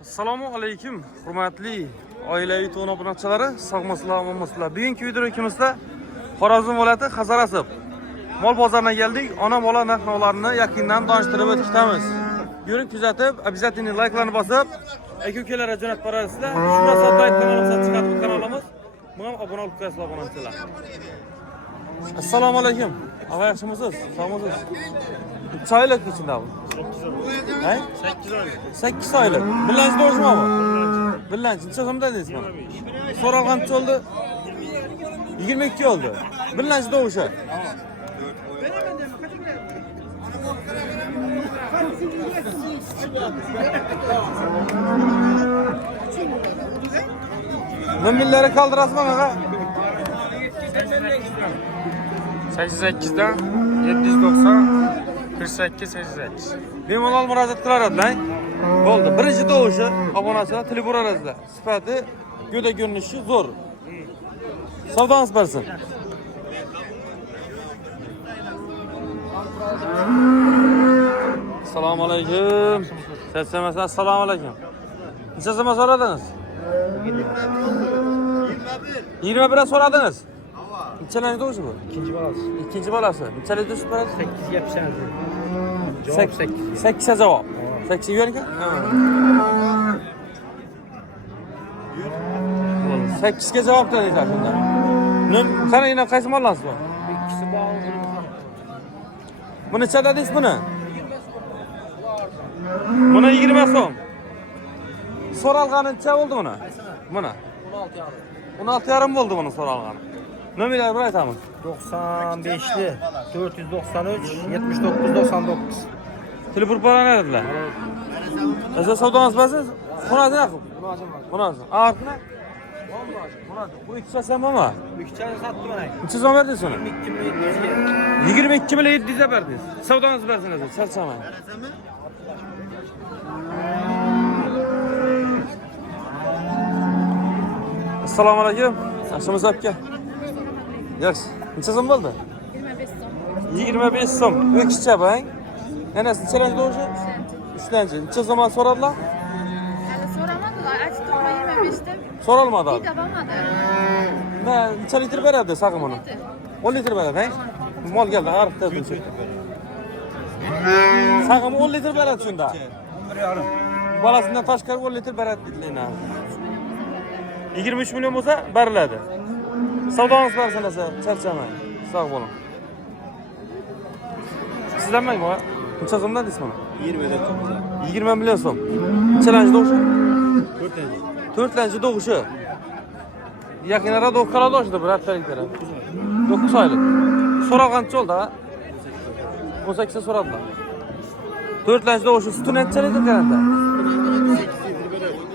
Assalomu alaykum, hurmatli oilaviy to'g'on obunachilari, sog'masizlar. Bugungi videomizda Xorazm viloyati Hazarasib mol bozoriga keldik. Ona bola narx-navlarini yaqindan tanishtirib o'tamiz. Ko'rib kuzatib, обязательно like'larni bosib, aka-ukalarga jo'natib borasizlar. Shunda satayt kanalimiz chiqadi bu kanalimiz. Bunga obuna bo'lib qo'yasizlar obunachilar. Assalomu alaykum. Ava yaxshimisiz? Sog'misiz? Choylik ichida bu. 8 oylik. 8 oylik. Birinchi do'shmi bu? Birinchi necha so'mda deysizmi? So'ralgancha oldi. 22 oldi. Birinchi doğuşu. Numilleri kaldırasın aga. 88'den 790 48 88. Bemalol murojaat qilaradilar. Bo'ldi. Birinchi doğuşu obunachilar tilib uraradilar. Sifati, go'da ko'rinishi zo'r. Savdongiz bo'lsin. Assalomu alaykum. Seslemesi assalomu alaykum. Necha so'm so'radingiz? 21 so'radingiz. Nechalangi doğuşu bu? İkinci balası. İkinci balası. Nechalangi doğuşu parası? 8 yapacağız. Cevap 8. 8'e cevap. 8 yiyor ki? 8'e cevap da neyse aslında. Sen yine kaysın mallansı bu? İkisi bağlı. Bu neçe dediniz bunu? Buna 20 so'm. So'ralgani necha oldu buna? Buna? 16 yarım oldu bunu so'ralgani. Nomerler bir aytamiz. 95'li 493 79 99. Telefon para nerede? Esa savdongiz bo'lsa, xonasi yo'q. Xonasi. Aqni? Bu ikisi sen mama. Mükçeni sattı bana. Necha so'm verdingiz uni? 22 milyon. 22 700'e verdiniz. Savdongiz bersiniz, charchamayın. Assalomu alaykum. Yaxshimisiz aka? Yaxshi. Necha so'm bo'ldi? 25 so'm. O'kishcha bang. Enasi nechalangi doğuşu? 3-lanchi. Necha so'm so'radilar? So'ramadılar. Açıklama 25'te. So'ralmadi. Bir de bamadı. Necha litr beradi saqim uni? 10 litr beradi, ha? Mol keldi, ariqda o'tdi. Saqim 10 litr beradi shunda. 11,5. Balasidan tashqari 10 litr beradi dedilar. 23 milyon bo'lsa beriladi. Savdongiz bersin esa, charchamang. Sog' bo'ling. Sizdan mang bu? Necha so'mdan deysiz mana? 20 milyon so'm. Nechalanchi doğuşu? 4-lanchi doğuşu. Yaqinlara doktora do'shdi bir haftaliklar. 9 oylik. So'ralgancha oldi ha? 18 so'radilar. 4-lanchi doğuşu sütü necha litr beradi?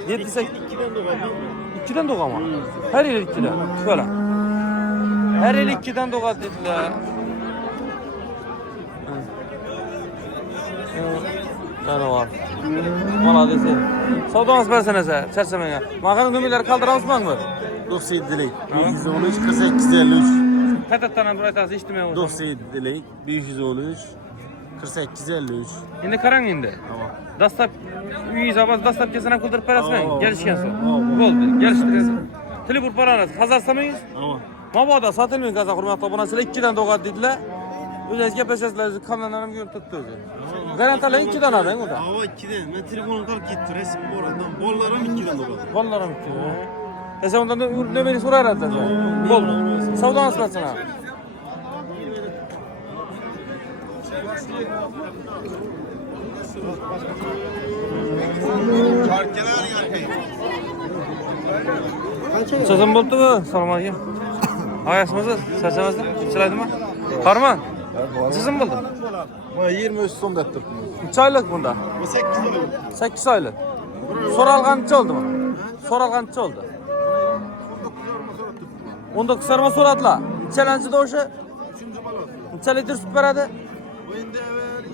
7-8 2'den doğama. Her yıl 2'den. Şöyle. Her yıl 2'den doğar dediler. Ne var? Bana desin. Savdongiz bersenize. Çerçemeye. Mağanın numaraları kaldıramız mı? 97'lik 113 48 53. Katattan bir aytası içtimeye olsun. 97'lik 513 48 53. Şimdi karan indi. Tamam. Dastap üyeyiz abaz dastap kesene kıldırıp parasını. Tamam. Gelişken son. Tamam. Oldu. Geliştiriyorsun. Telefon paranız. Hazırsamayız. Tamam. Mabada satılmıyor gaza hurmatli obunachilar 2'den doğar dediler. O'zingizga peshasizlar, kanallarım ko'rib turibdi o'zi. Garantiyalar 2'dan adang unda. Hava 2'den. Men telefonum qilib ketdi. Resim bor. Bollarim 2'den bo'ladi. Bolalarım 2. Esa undan nomeri so'raradilar. Bo'ldi. Savdongiz bersin ha. Sözüm bo'ldi bu. Assalomu alaykum. Yaxshimisiz? Charchamasizmi? Chilaydimi? Farman. Sözüm bo'ldi. Mana 23 so'm deb turibdi. 3 oylik bunda. 8 oylik. 8 oylik. So'ralgancha oldi buni. So'ralgancha oldi. 19 sarma so'radilar. Nechalanchi doğuşu? 3-chi bola. Necha litr sut beradi? Bu endi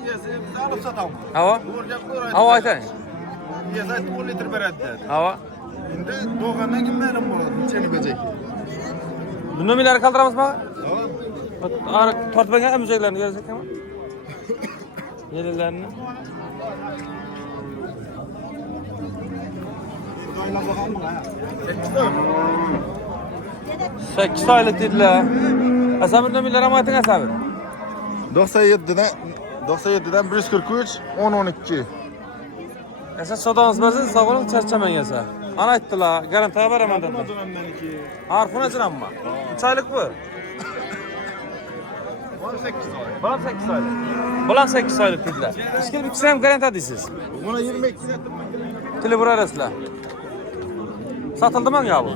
iyasi biz olib sotamiz. Havo? Havo aytayın. Iyasi 10 litr beradi dedi. Havo. Endi doğandan keyin ma'lum bo'ladi. Nechalik bajak. Bu nomerleri kaldıramazmı? Tamam. Tortmagan emizaklarni ko'rsatganmi? Yellarni. Sekiz aylık dediler. Asabir nömerleri ama ayting Asabir. 97'den 143 10-12. Esa sodağınız bazı sağolun çarçaman yasa. Ana ayttılar, garantiya beraman dediler. Harfın açın amma. 3 aylık bu. Bulan 8 aylık. Bulan 8 aylık dediler. İşkil bir kişiden garantiya deysiz. Buna 22 Tili bura arasılar. Satıldı mı ya bu?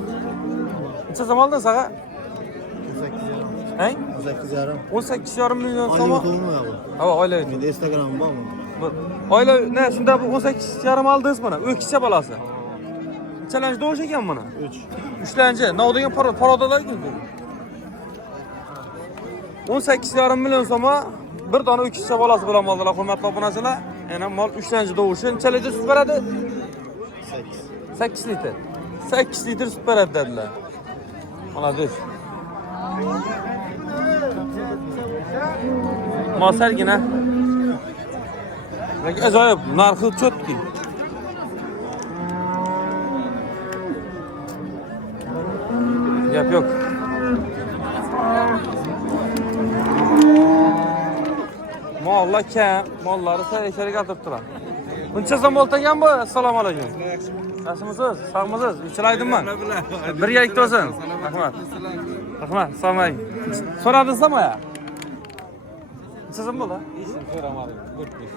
Neçe zaman aldın sağa? 18,5 milyon soma. Ha öyle. Bir de Instagram var mı? Öyle ne şimdi bu 18,5 aldınız bana. Ökçe balası. Challenge doğuş ekan bana. 3. 3'lence. Ne oldu parodalar gibi. 18,5 milyon soma bir tane ökçe balası bilan aldılar hurmatli obunachilar. Yani mal 3'lence doğuşun challenge süt beradi. 8 litr. 8 litr süt beradi dediler. Молодец. Masergina. Acayip narxı çötki. Gap yok. Molla kam, mollari sayakari keltiribdilar. Buncha so'm bo'ltagan bu. Assalomu alaykum. Yaxshimisiz? Sog'misiz? Uchilaydimman. Bir yakta olsun. Rahmat. Rahmat. Assalomu alaykum. So'radingizmi ya? Sizin bu da? So'ramadim.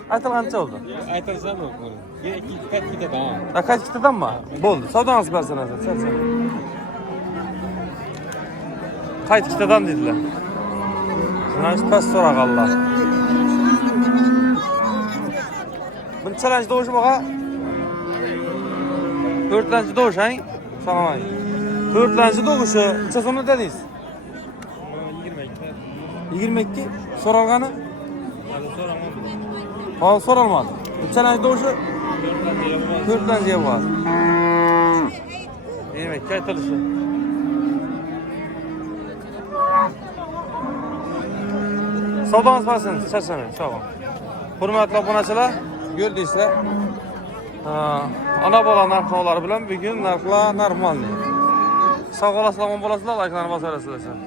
Aytilgancha oldu. Aytirsam yo'q buni. Kat ketadan. Kaç kitadan mı? Bo'ldi. Savdangiz bersin hozir. Qayt kitadan dedilar. Shundan pas so'rag'anlar. Bu challenge doğuşu baqa. 4-chi doğuş, ha? Assalomu alaykum. 4-chi doğuşu. Necha so'mda dedingiz? 22. So'ralgani? Hozir so'ralmadi. Challenge doğuşu 4-chi var. 22 aytilishi. Savdangiz bo'lsin, charchamang, sog' bo'ling. Hurmatli obunachilar, ko'rdingizlar. Ana bola narxlari bilan bugun narxlar normalniy. Sog' olasizlar, omon bo'lasizlar, like'larni bosaverasizlar.